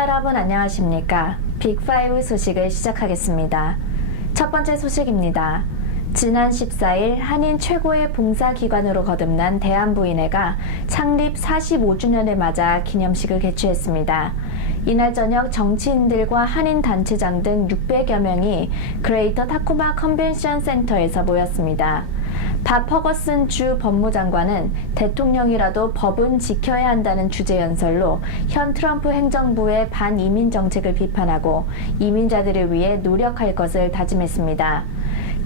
여러분 안녕하십니까? 빅5 소식을 시작하겠습니다. 첫 번째 소식입니다. 지난 14일 한인 최고의 봉사기관으로 거듭난 대한부인회가 창립 45주년을 맞아 기념식을 개최했습니다. 이날 저녁 정치인들과 한인 단체장 등 600여 명이 그레이터 타코마 컨벤션 센터에서 모였습니다. 밥 퍼거슨 주 법무장관은 대통령이라도 법은 지켜야 한다는 주제 연설로 현 트럼프 행정부의 반이민 정책을 비판하고 이민자들을 위해 노력할 것을 다짐했습니다.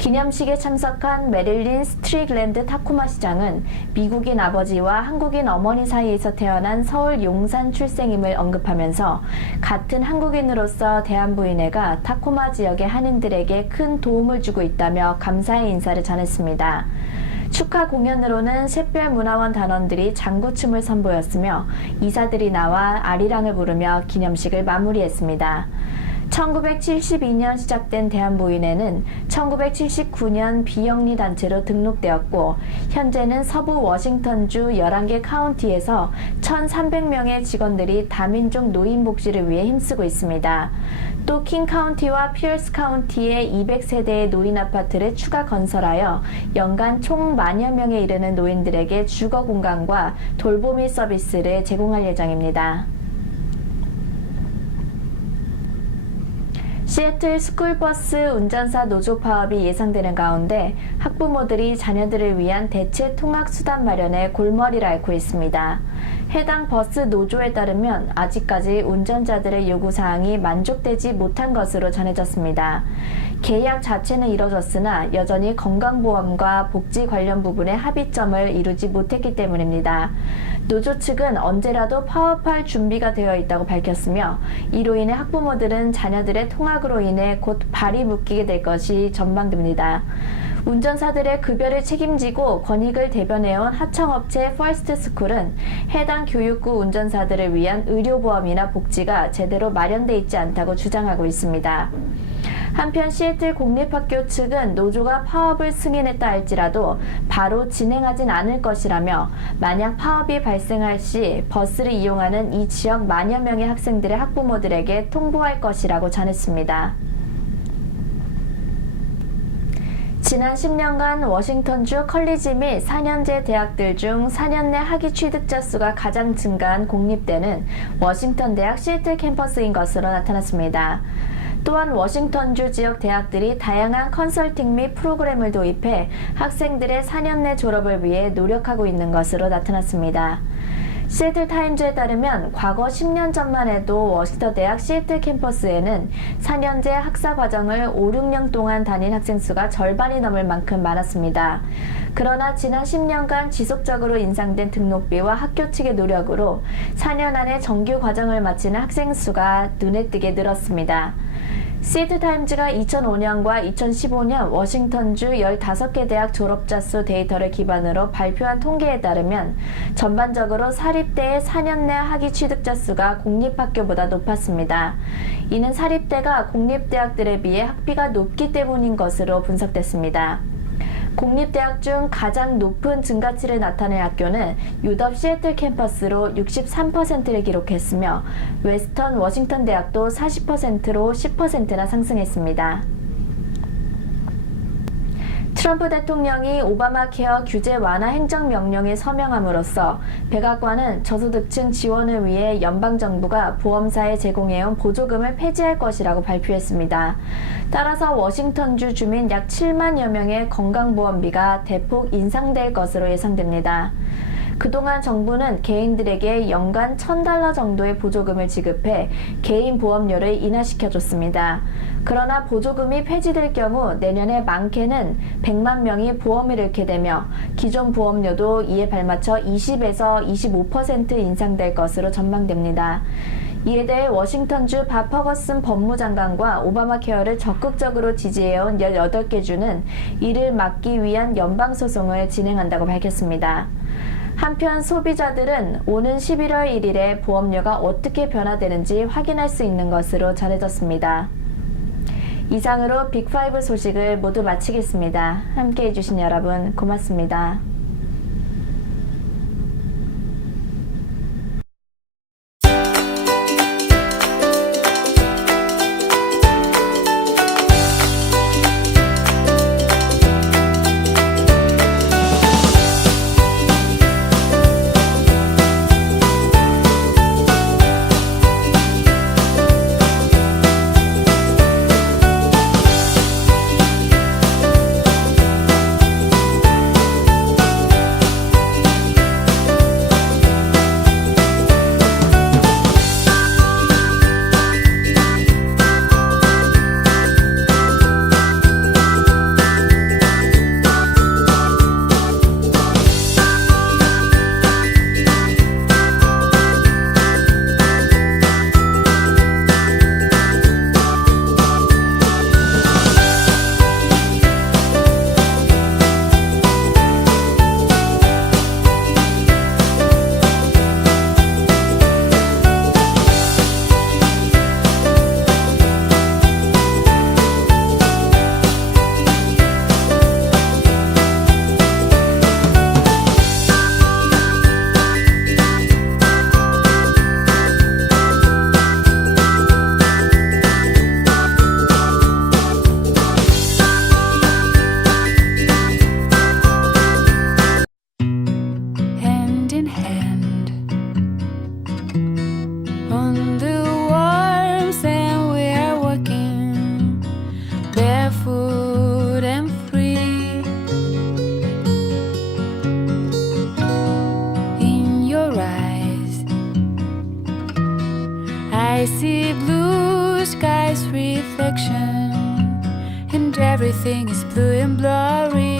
기념식에 참석한 메릴린 스트릭랜드 타코마 시장은 미국인 아버지와 한국인 어머니 사이에서 태어난 서울 용산 출생임을 언급하면서 같은 한국인으로서 대한부인회가 타코마 지역의 한인들에게 큰 도움을 주고 있다며 감사의 인사를 전했습니다. 축하 공연으로는 샛별 문화원 단원들이 장구춤을 선보였으며 이사들이 나와 아리랑을 부르며 기념식을 마무리했습니다. 1972년 시작된 대한부인회는 1979년 비영리 단체로 등록되었고 현재는 서부 워싱턴주 11개 카운티에서 1,300명의 직원들이 다민족 노인 복지를 위해 힘쓰고 있습니다. 또 킹 카운티와 피어스 카운티에 200세대의 노인 아파트를 추가 건설하여 연간 총 만여 명에 이르는 노인들에게 주거 공간과 돌보미 서비스를 제공할 예정입니다. 시애틀 스쿨버스 운전사 노조 파업이 예상되는 가운데 학부모들이 자녀들을 위한 대체 통학 수단 마련에 골머리를 앓고 있습니다. 해당 버스 노조에 따르면 아직까지 운전자들의 요구사항이 만족되지 못한 것으로 전해졌습니다. 계약 자체는 이뤄졌으나 여전히 건강보험과 복지 관련 부분에 합의점을 이루지 못했기 때문입니다. 노조 측은 언제라도 파업할 준비가 되어 있다고 밝혔으며 이로 인해 학부모들은 자녀들의 통학으로 인해 곧 발이 묶이게 될 것이 전망됩니다. 운전사들의 급여를 책임지고 권익을 대변해온 하청업체 퍼스트 스쿨은 해당 교육부 운전사들을 위한 의료보험이나 복지가 제대로 마련돼 있지 않다고 주장하고 있습니다. 한편 시애틀 공립학교 측은 노조가 파업을 승인했다 할지라도 바로 진행하진 않을 것이라며 만약 파업이 발생할 시 버스를 이용하는 이 지역 만여 명의 학생들의 학부모들에게 통보할 것이라고 전했습니다. 지난 10년간 워싱턴주 컬리지 및 4년제 대학들 중 4년 내 학위 취득자 수가 가장 증가한 공립대는 워싱턴 대학 시애틀 캠퍼스인 것으로 나타났습니다. 또한 워싱턴주 지역 대학들이 다양한 컨설팅 및 프로그램을 도입해 학생들의 4년 내 졸업을 위해 노력하고 있는 것으로 나타났습니다. 시애틀 타임즈에 따르면 과거 10년 전만 해도 워싱턴 대학 시애틀 캠퍼스에는 4년제 학사 과정을 5, 6년 동안 다닌 학생 수가 절반이 넘을 만큼 많았습니다. 그러나 지난 10년간 지속적으로 인상된 등록비와 학교 측의 노력으로 4년 안에 정규 과정을 마치는 학생 수가 눈에 띄게 늘었습니다. 시애틀 타임즈가 2005년과 2015년 워싱턴주 15개 대학 졸업자 수 데이터를 기반으로 발표한 통계에 따르면 전반적으로 사립대의 4년 내 학위 취득자 수가 공립학교보다 높았습니다. 이는 사립대가 공립대학들에 비해 학비가 높기 때문인 것으로 분석됐습니다. 공립대학 중 가장 높은 증가치를 나타낸 학교는 유덥 시애틀 캠퍼스로 63%를 기록했으며 웨스턴 워싱턴 대학도 40%로 10%나 상승했습니다. 트럼프 대통령이 오바마 케어 규제 완화 행정명령에 서명함으로써 백악관은 저소득층 지원을 위해 연방정부가 보험사에 제공해온 보조금을 폐지할 것이라고 발표했습니다. 따라서 워싱턴주 주민 약 7만여 명의 건강보험비가 대폭 인상될 것으로 예상됩니다. 그동안 정부는 개인들에게 연간 1000달러 정도의 보조금을 지급해 개인 보험료를 인하시켜줬습니다. 그러나 보조금이 폐지될 경우 내년에 많게는 100만 명이 보험을 잃게 되며 기존 보험료도 이에 발맞춰 20에서 25% 인상될 것으로 전망됩니다. 이에 대해 워싱턴주 밥 퍼거슨 법무장관과 오바마 케어를 적극적으로 지지해온 18개 주는 이를 막기 위한 연방소송을 진행한다고 밝혔습니다. 한편 소비자들은 오는 11월 1일에 보험료가 어떻게 변화되는지 확인할 수 있는 것으로 전해졌습니다. 이상으로 빅5 소식을 모두 마치겠습니다. 함께 해주신 여러분 고맙습니다. I see blue skies reflection, and everything is blue and blurry.